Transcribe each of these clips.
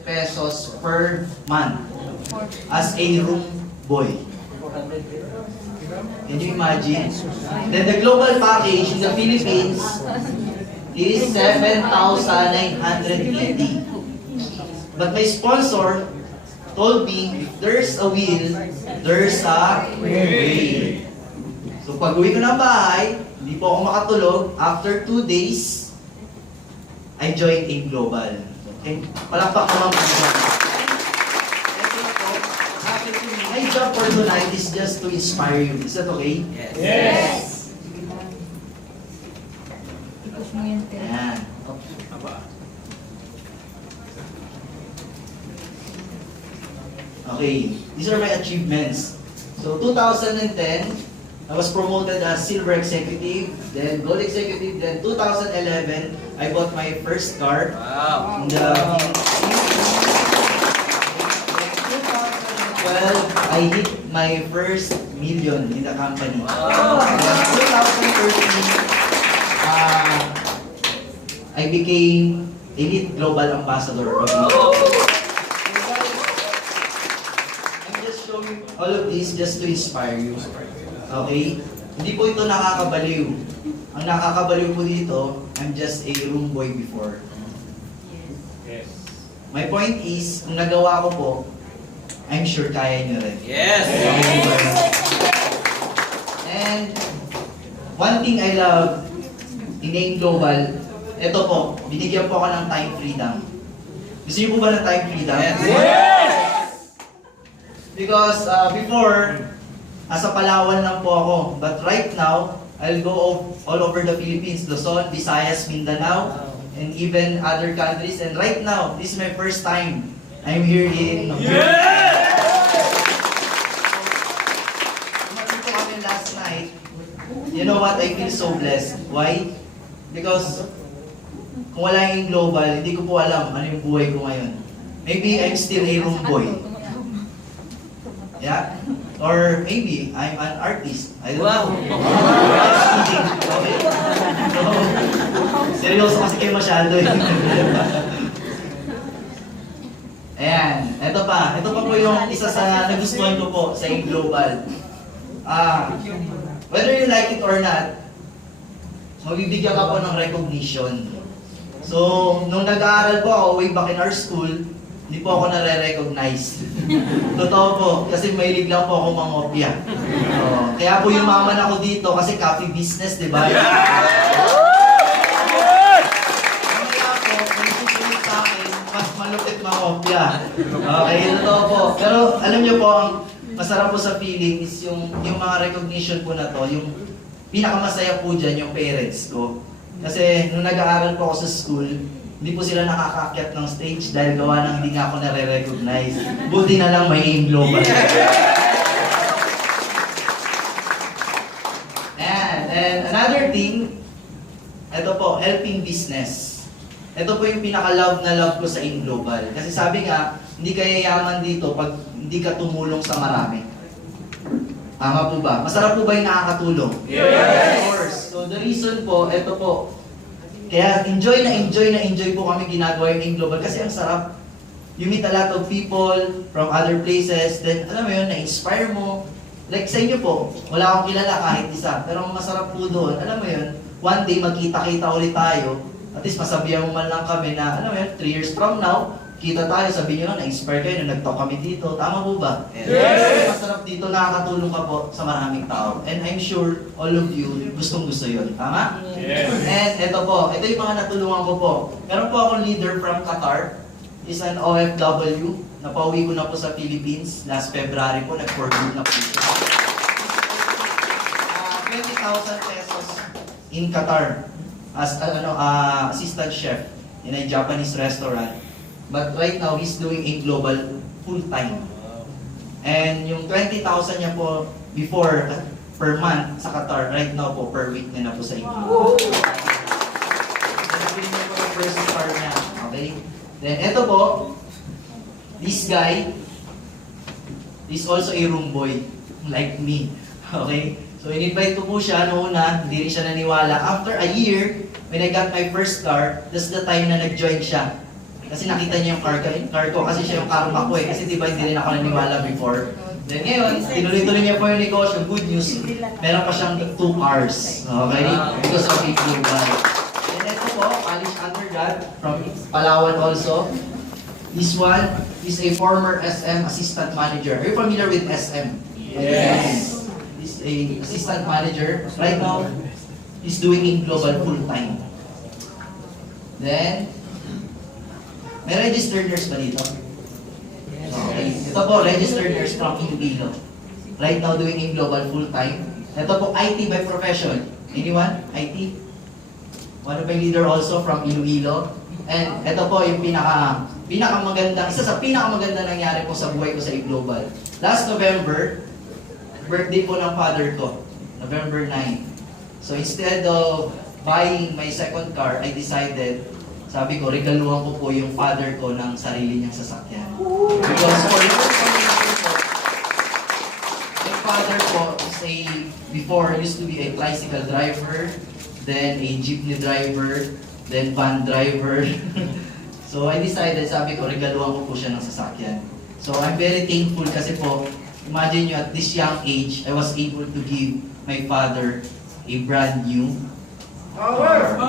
pesos per month as a room boy. Can you imagine? Then the global package in the Philippines is 7,980. But my sponsor told me, if there's a will, there's a way. So pag uwi ko ng bahay, hindi po ako makatulog. After 2 days, I joined a global. Okay? Palakpak naman po. My job for tonight is just to inspire you. Is that okay? Yes. Ayan. Okay, these are my achievements. So 2010, I was promoted as silver executive, then gold executive, then 2011, I bought my first car. Wow. In the 2012, I hit my first million in the company. Wow. In 2013, I became Elite Global Ambassador. I'm just showing all of this just to inspire you. Okay? Hindi po ito nakakabaliw. Ang nakakabaliw po dito, I'm just a room boy before. Yes. My point is, kung nagawa ko po, I'm sure kaya nyo rin. Yes. And one thing I love in AIM Global, ito po, binigyan po ako ng time freedom. Gusto niyo po ba ng time freedom? Yes. Because before, asa Palawan lang po ako. But right now, I'll go all over the Philippines, Luzon, Visayas, Mindanao, and even other countries. And right now, this is my first time I'm here in Dumating po kami last night. You know what? I feel so blessed. Why? Because kung wala yung global, hindi ko po alam ano yung buhay ko ngayon. Maybe I'm still a room boy. Yeah? Or maybe I'm an artist. I don't know. Okay. So, seryoso kasi kayo masyado eh. Ayan, ito pa. Ito pa po yung isa sa nagustuhan ko po sa AIM Global. Whether you like it or not, mabibigyan ka po ng recognition. So, nung nag-aaral po ako way back in our school, hindi po ako nare-recognize. Totoo po, kasi mahilig lang po ako mangopya. Kaya po yumaman ako dito kasi coffee business, di ba? Kaya po, may susunod sa akin, mas malupit mangopya. Okay, totoo po. Pero alam niyo po, ang masarap po sa feeling is yung mga recognition po na to, yung pinakamasaya po dyan yung parents ko. Kasi nung nag-aaral po ako sa school, hindi po sila nakakaakyat ng stage dahil gawa ng hindi nga ako nare-recognize. Buti na lang may AIM Global. And another thing, ito po, helping business. Ito po yung pinaka-love na love ko sa AIM Global. Kasi sabi nga, hindi ka yayaman dito pag hindi ka tumulong sa marami. Tama po ba? Masarap po ba yung nakakatulong? Yes! Of course. So the reason po, ito po, kaya enjoy po kami ginagawa yung AIM Global kasi ang sarap. You meet a lot of people from other places, then alam mo yun, na-inspire mo. Like sa inyo po, wala akong kilala kahit isa, pero masarap po doon. Alam mo yun, one day magkita-kita ulit tayo, at least masabihan mo man lang kami na, alam mo yun, 3 years from now, kita tayo, sabihin nyo, na-inspire kayo, na nag-talk kami dito. Tama po ba? Yes! Masarap dito, nakakatulong ka po sa maraming tao. And I'm sure all of you gustong-gusto yun. Tama? Yes. And ito po, ito yung mga natulungan ko po. Meron po akong leader from Qatar, is an OFW. Napauwi ko na po sa Philippines. Last February po, nag-for good na po siya. 20,000 pesos in Qatar as assistant chef in a Japanese restaurant. But right now, he's doing a global full-time. And yung 20,000 niya po before, per month sa Qatar, right now po, per week niya na po sa India. Sabihin niya po yung first star niya. Okay? Then, ito po, this guy is also a room boy, like me. Okay? So, in-invite ko po siya noong una, hindi rin siya naniwala. After a year, when I got my first car, that's the time na nag-join siya. Kasi nakita niya yung car ko kasi siya yung karma ko eh. Kasi di ba hindi rin ako naniniwala before. Then ngayon, tinuloy-tuloy niya po yung negosyo. Good news, meron pa siyang 2 cars. Okay? Because of a global. And ito po, college undergrad from Palawan also. This one is a former SM assistant manager. Are you familiar with SM? Yes. He's a assistant manager. Right now, he's doing in global full-time. Then, may registered nurse ba dito? Okay. Ito po, registered nurse from Iloilo. Right now, doing in global full-time. Ito po, IT by profession. Anyone? IT? One of my leader also from Iloilo. And ito po yung pinakamaganda, isa sa pinakamaganda nangyari po sa buhay ko sa global. Last November, birthday po ng father ko. November 9. So instead of buying my second car, I decided, sabi ko, regaluhan ko po yung father ko ng sarili niyang sasakyan. Because for your information po, my father po is before used to be a tricycle driver, then a jeepney driver, then van driver. So I decided, sabi ko, regaluhan ko po siya ng sasakyan. So I'm very thankful kasi po, imagine nyo at this young age, I was able to give my father a brand new car.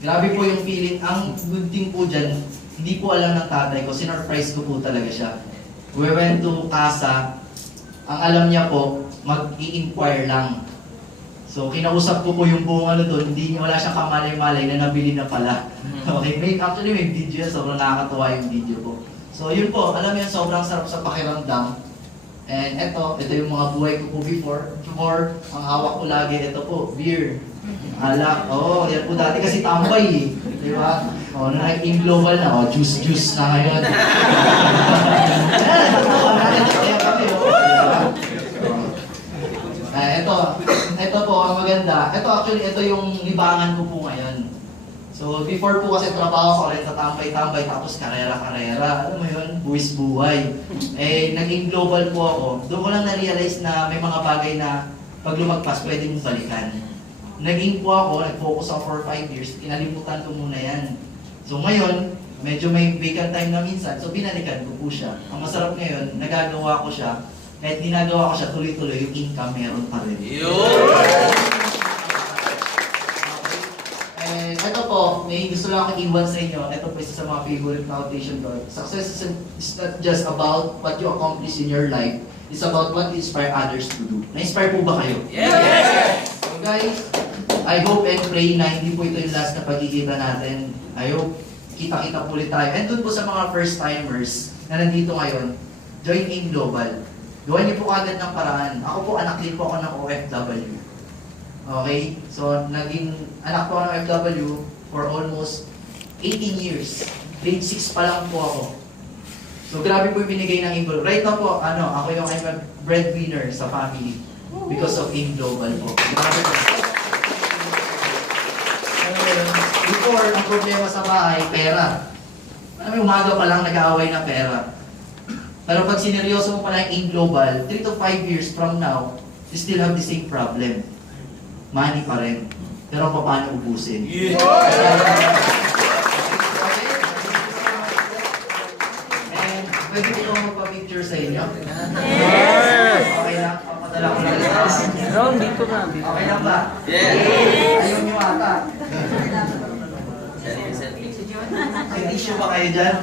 Grabe po yung feeling. Ang good thing po dyan, hindi po alam ng tatay ko, sinurprise ko po talaga siya. We went to casa, ang alam niya po, mag-i-inquire lang. So, kinausap ko po yung buong ano doon, wala siyang kamalay-malay na nabili na pala. Okay, actually may video, sobrang nakakatuwa yung video po. So, yun po, alam mo yun, sobrang sarap sa pakiramdam. And ito yung mga buhay ko po before. Before, ang hawak ko lagi, ito po, beer. Alak, yan po dati kasi tambay eh. Di ba? In global na, juice na ngayon. Kaya kami, ito po, ang maganda. Ito yung libangan ko po ngayon. So, before po kasi trabaho ko rin sa tambay-tambay, tapos karera-karera. Alam mo yun, buwis buhay. Naging global po ako. Doon ko lang na-realize na may mga bagay na pag lumagpas, pwede mong balikan. Naging po ako, nag-focus ako for 5 years, inalimutan ko muna yan. So ngayon, medyo may vacant time na minsan, so binalikan ko po siya. Ang masarap ngayon, nagagawa ko siya, kahit ginagawa ko siya, tuloy-tuloy yung income meron pa rin. And ito po, may gusto lang akong iwan sa inyo. Ito po isa sa mga favorite na quotation doon. Success is not just about what you accomplish in your life, it's about what you inspire others to do. Na-inspire po ba kayo? Yes! So guys, I hope and pray na hindi po ito yung last na pagkikita natin. I hope kita-kita po ulit tayo. And doon po sa mga first-timers na nandito ngayon, join in Global. Gawin niyo po agad ng paraan. Ako po, anak din po ako ng OFW. Okay? So, naging anak po ako ng OFW for almost 18 years. Grade 6 pa lang po ako. So, grabe po yung binigay ng Global. Right now po, ako yung I'm a breadwinner sa family because of Global po. Grabe po. Before, ang problema sa bahay, pera. Umaga pa lang nag-aaway na pera. Pero pag sineryoso mo pala yung global, 3 to 5 years from now, you still have the same problem. Money pa rin. Pero paano ubusin? And pwede ko ito magpa-picture sa inyo? Okay lang? Papadala ko na lang. No, dito na. Okay lang ba? Yes! Ayaw nyo ata. May tissue ba kayo dyan?